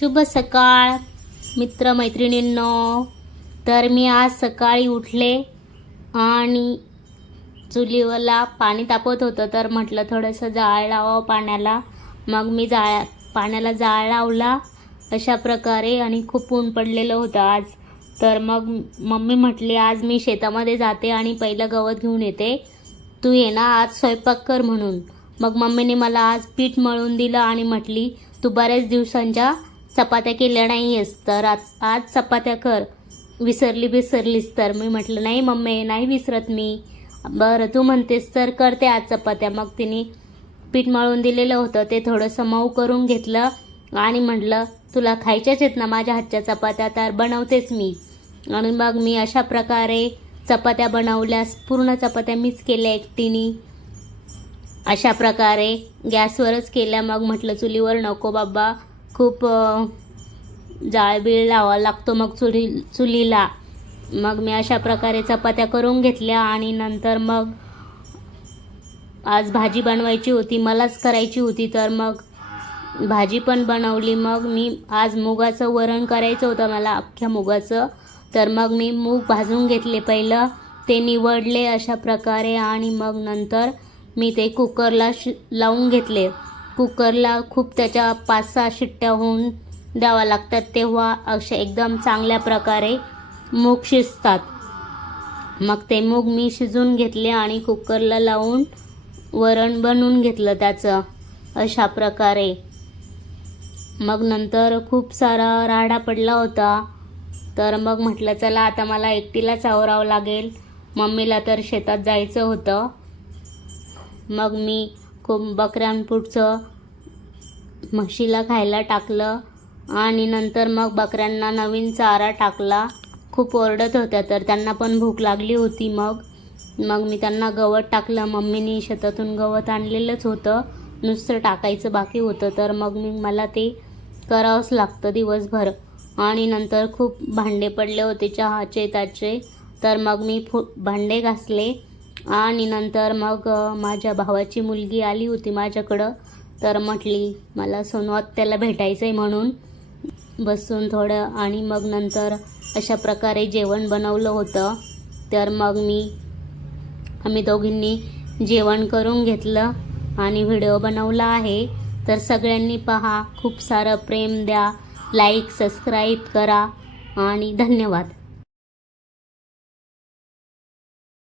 शुभ सकाळ मित्रमैत्रिणींनो. तर मी आज सकाळी उठले आणि चुलीवरला पाणी तापत होतं तर म्हटलं थोडंसं जाळ लावावं पाण्याला. मग मी जाळ पाण्याला जाळ लावला अशा प्रकारे आणि खूप ऊन पडलेलं होतं आज. तर मग मम्मी म्हटली आज मी शेतामध्ये जाते आणि पहिलं गवत घेऊन येते. तू ये ना आज स्वयंपाक कर म्हणून. मग मम्मीने मला आज पीठ मळून दिलं आणि म्हटली तू बऱ्याच दिवसांच्या चपात्या केल्या नाही आहेस तर आज आज चपात्या कर. विसरली विसरलीस तर. मी म्हटलं नाही मम्मी नाही विसरत मी. बरं तू म्हणतेस तर करते आज चपात्या. मग तिने पीठ मळून दिलेलं होतं. ते थोडंसं मऊ करून घेतलं आणि म्हटलं तुला खायच्याच आहेत ना माझ्या हातच्या चपात्या तर बनवतेच मी. आणि मग मी अशा प्रकारे चपात्या बनवल्यास पूर्ण चपात्या मीच केल्या एकटीने. अशा प्रकारे गॅसवरच केल्या. मग म्हटलं चुलीवर नको बाबा खूप जाळबीळ लावा लागतो मग चुली चुलीला. मग मी अशा प्रकारे चपात्या करून घेतल्या आणि नंतर मग आज भाजी बनवायची होती मलाच करायची होती तर मग भाजी पण बनवली. मग मी आज मुगाचं वरण करायचं होतं मला अख्ख्या मुगाचं. तर मग मी मूग भाजून घेतले पहिलं ते निवडले अशा प्रकारे आणि मग नंतर मी ते कुकरला शि लावून घेतले. कुकरला खूप त्याच्या पाच सहा शिट्ट्या होऊन द्यावा लागतात तेव्हा अशा एकदम चांगल्या प्रकारे मूग शिजतात. मग ते मूग मी शिजून घेतले आणि कुकरला लावून वरण बनवून घेतलं त्याचं अशा प्रकारे. मग नंतर खूप सारा राडा पडला होता. तर मग म्हटलं चला आता मला एकटीलाच आवरावं लागेल. मम्मीला तर शेतात जायचं होतं. मग मी खूप बकऱ्यांपुढचं म्हशीला खायला टाकलं आणि नंतर मग बकऱ्यांना नवीन चारा टाकला. खूप ओरडत होत्या तर त्यांना पण भूक लागली होती मग. मग मी त्यांना गवत टाकलं. मम्मीने शेतातून गवत आणलेलंच होतं. नुसतं टाकायचं बाकी होतं. तर मग मी मला ते करावंच लागतं दिवसभर. आणि नंतर खूप भांडे पडले होते चहाचे त्याचे. तर मग मी फु भांडे घासले. आणि नंतर मग माझ्या भावाची मुलगी आली होती माझ्याकडं. तर म्हटली मला सोनू आत्याला भेटायचं आहे म्हणून. बसून थोडं आणि मग नंतर अशा प्रकारे जेवण बनवलं होतं. तर मग मी आम्ही दोघींनी जेवण करून घेतलं आणि व्हिडिओ बनवला आहे. तर सगळ्यांनी पहा खूप सारं प्रेम द्या लाईक सबस्क्राईब करा आणि धन्यवाद.